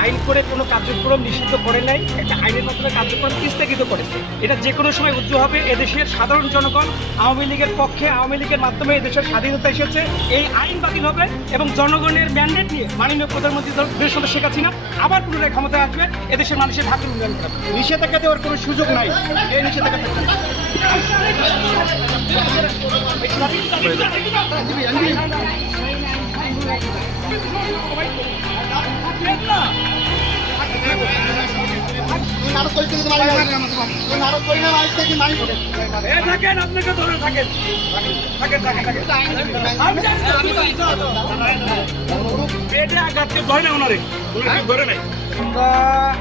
আইন করে কোনো কার্যক্রম নিষিদ্ধ করে নাই, একটা আইনের মাধ্যমে কার্যক্রম স্থগিত করেছে। এটা যে কোনো সময় উদ্যোগ হবে। এদেশের সাধারণ জনগণ আওয়ামী লীগের পক্ষে, আওয়ামী লীগের মাধ্যমে এদেশের স্বাধীনতা এসেছে। এই আইন বাতিল হবে এবং জনগণের ম্যান্ডেট নিয়ে মাননীয় প্রধানমন্ত্রী দেশত শেখ হাসিনা আবার পুনরায় ক্ষমতায় আসবে। এদেশের মানুষের ঢাকার উন্নয়ন করা নিষেধাজ্ঞা দেওয়ার কোনো সুযোগ নাই। এই নিষেধাজ্ঞা থাকবে না।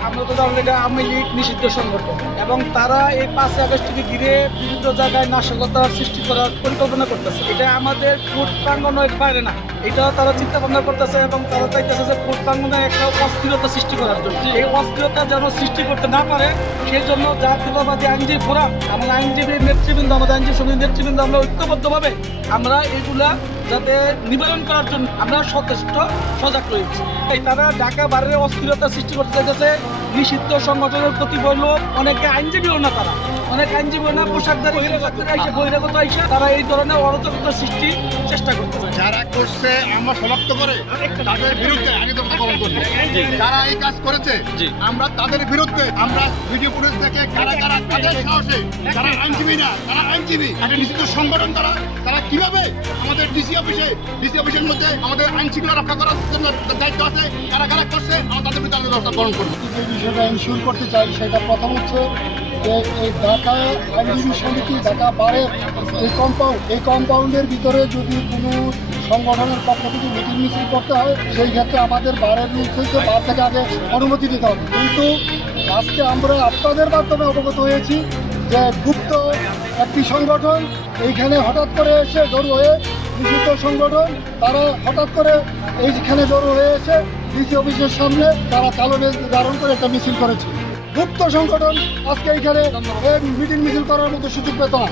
আমরা তো অলরেডি আওয়ামী লীগ নিষিদ্ধ সংগঠন এবং তারা এই 5 আগস্টকে ঘিরে বিভিন্ন জায়গায় নাশকতার সৃষ্টি করার পরিকল্পনা করতেছে। এটা আমাদের ভোট প্রাঙ্গণের বাইরে না, এটা তারা চিন্তা ভাবনা করতেছে এবং তারা চাইতেছে যে ভোট প্রাঙ্গণে একটা অস্থিরতা সৃষ্টি করার জন্য। এই অস্থিরতা যেন সৃষ্টি করতে না পারে সেই জন্য জাতীয়তাবাদী আইনজীবী ফোরাম এবং আইনজীবীর নেতৃবৃন্দ, আমাদের আইনজীবী সমিতির নেতৃবৃন্দ আমরা ঐক্যবদ্ধভাবে আমরা এগুলা যাতে নিবারণ করার জন্য আমরা যথেষ্ট সজাগ রয়েছি। তারা ঢাকা বারের অস্থিরতা সৃষ্টি করতে চাইতেছে। নিষিদ্ধ সংগঠনের প্রতি বলল অনেকে আইনজীবীও না, তারা অনেক আইনজীবীও না, পোশাকদার বহিরাগত আইসা তারা এই ধরনের অরাজকতা সৃষ্টির চেষ্টা করতেছে। যারা করছে আমরা শনাক্ত করে তাদের বিরুদ্ধে আইনি ব্যবস্থা গ্রহণ করব। যারা এই কাজ করেছে আমরা তাদের বিরুদ্ধে আমরা ভিডিও ফুটেজ থেকে কারা কারা তাদের সাহসে, যারা আইনজীবী না তারা আইনজীবী, একটা নিষিদ্ধ সংগঠন তারা কিভাবে আমাদের ডিসি অফিসের মধ্যে আমাদের আইন শৃঙ্খলা রক্ষা করার জন্য দায়িত্ব আছে, কারা কারা করছে আমরা তাদের বিরুদ্ধে আইনি ব্যবস্থা গ্রহণ করবো। যে বিষয়টা ইনশিওর করতে চাই সেটা প্রথম হচ্ছে যে এই ঢাকা আইনজীবী সমিতি, ঢাকা বারের এই কম্পাউন্ডের ভিতরে যদি কোনো সংগঠনের পক্ষ থেকে মিটিং মিছিল করতে হয় সেই ক্ষেত্রে আমাদের বারের রুলস হচ্ছে বার থেকে আগে অনুমতি দিতে হবে। কিন্তু আজকে আমরা আপনাদের মাধ্যমে অবগত হয়েছি যে গুপ্ত একটি সংগঠন এইখানে হঠাৎ করে এসে জড়ো হয়ে, নিষিদ্ধ সংগঠন তারা হঠাৎ করে এইখানে জড়ো হয়ে এসে ডিসি অফিসের সামনে তারা কালো বেশ ধারণ করে একটা মিছিল করেছে। গুপ্ত সংগঠন আজকে এইখানে মিটিং মিছিল করার মতো সুযোগ পেত না।